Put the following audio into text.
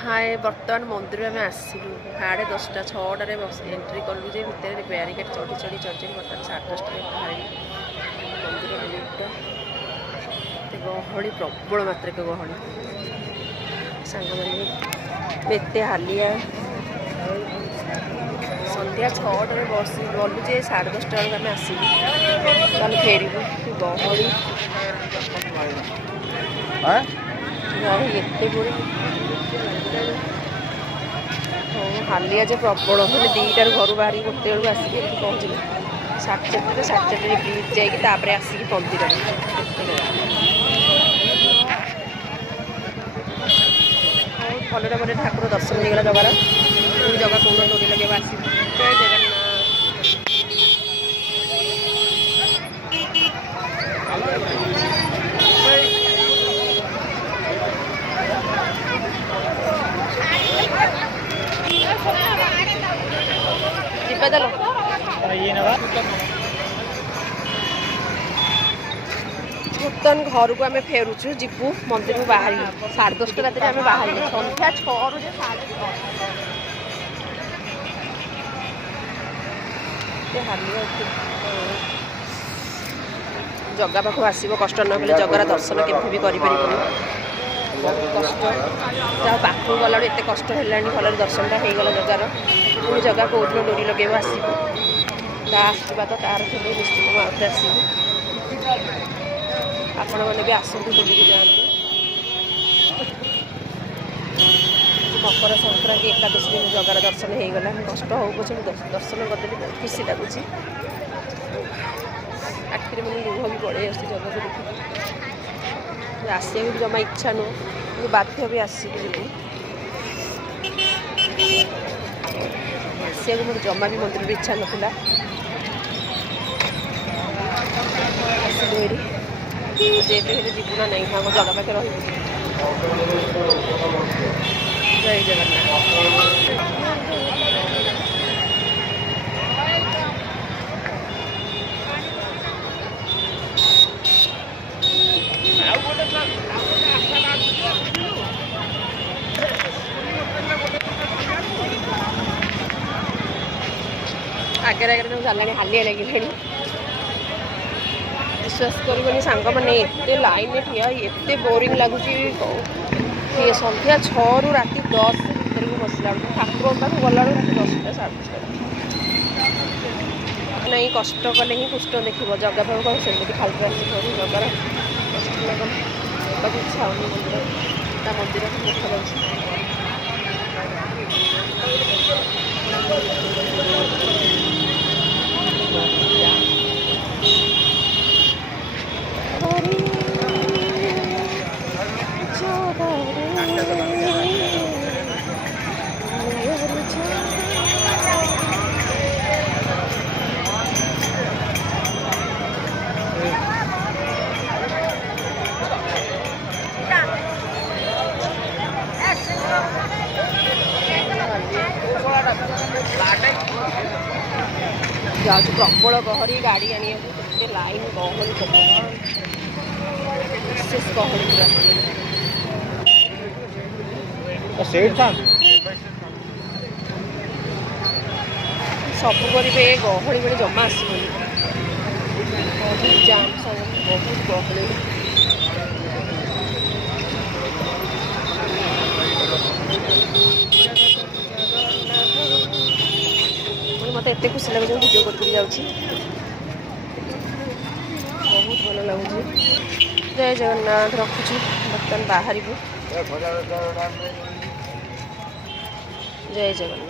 हाय बर्तमान मंदिर में आसलु 10:30 6टार एंट्री कलु जे भितर ब्यारिकेड चढ़ी चढ़ी चढ़ी बर्तमान 10:30 बाहर मंदिर गहली प्रबल मात्रिक गहली सांग मैंने एत हालिया संध्या 6टार बस गलु जे 10:30 बेलू आम आसलु फेरबू गहली एत बड़ी हालिया जे प्रबल मैंने 2टार घर बाहर 1 बेलू आसिक पहुँचल 4:30 ब्रिज जापर आसिक मंदिर भलरे भले ठाकुर दर्शन होगा जगार जगह कौन डोरी लगे आस जय जगन्नाथ बर्तमान घर को आम फेरुचु जीवु मंदिर को बाहर 10:30 रात आम बाहर संध्या 6 रू जगह पाख आसब कष्ट न कले जगार दर्शन केभी भी कर कष्ट जहाँ पाख गला एत कष्ट है भल दर्शनटा हो गला जगार पुणी जगह कौन डोरी लगे आसब आशीर्वाद तार थे निश्चित मुझे आसबू आपण मैंने भी आसतु बुलिक जातु मकर संक्रांति एकादशी दिन जगार दर्शन हो गला कष्ट हो पचे दर्शन करदेली बहुत खुशी लगुच आखिरी मैंने लुह भी पड़े आस जगह को देखिए आसिया भी जमा इच्छा नुह बाध्य भी आसबू आसिया मोर जमा भी मंदिर भी इच्छा नाला आसलू जीवना नहीं हाँ जगह पाखे रही जय जगन्नाथ आगे आगे चलने हालिया लगे विश्वास करनी सांग मैंने एत लाइन ठिया एत बोरिंग लगुच संध्या 6 रू राति 10 भर को बसला ठाकुर पाक गला रात 10टा 10:30 नहीं कष्ट कले ही पुष्ट देखो जगह पाक सेमती खाली आस जगार कष्ट लगन इच्छा हो मंदिर देखा जाऊँ प्रबल गहरी गाड़ी आने लाइन गहली विशेष गहली सब करेंगे गहली बेले जमा आसबनी जाम सब बहुत गहली मत एत खुशी लगे भिडियो करके जाऊँगी बहुत भल लगुच जय जगन्नाथ रखुची बर्तमान बाहर जय जगन्नाथ।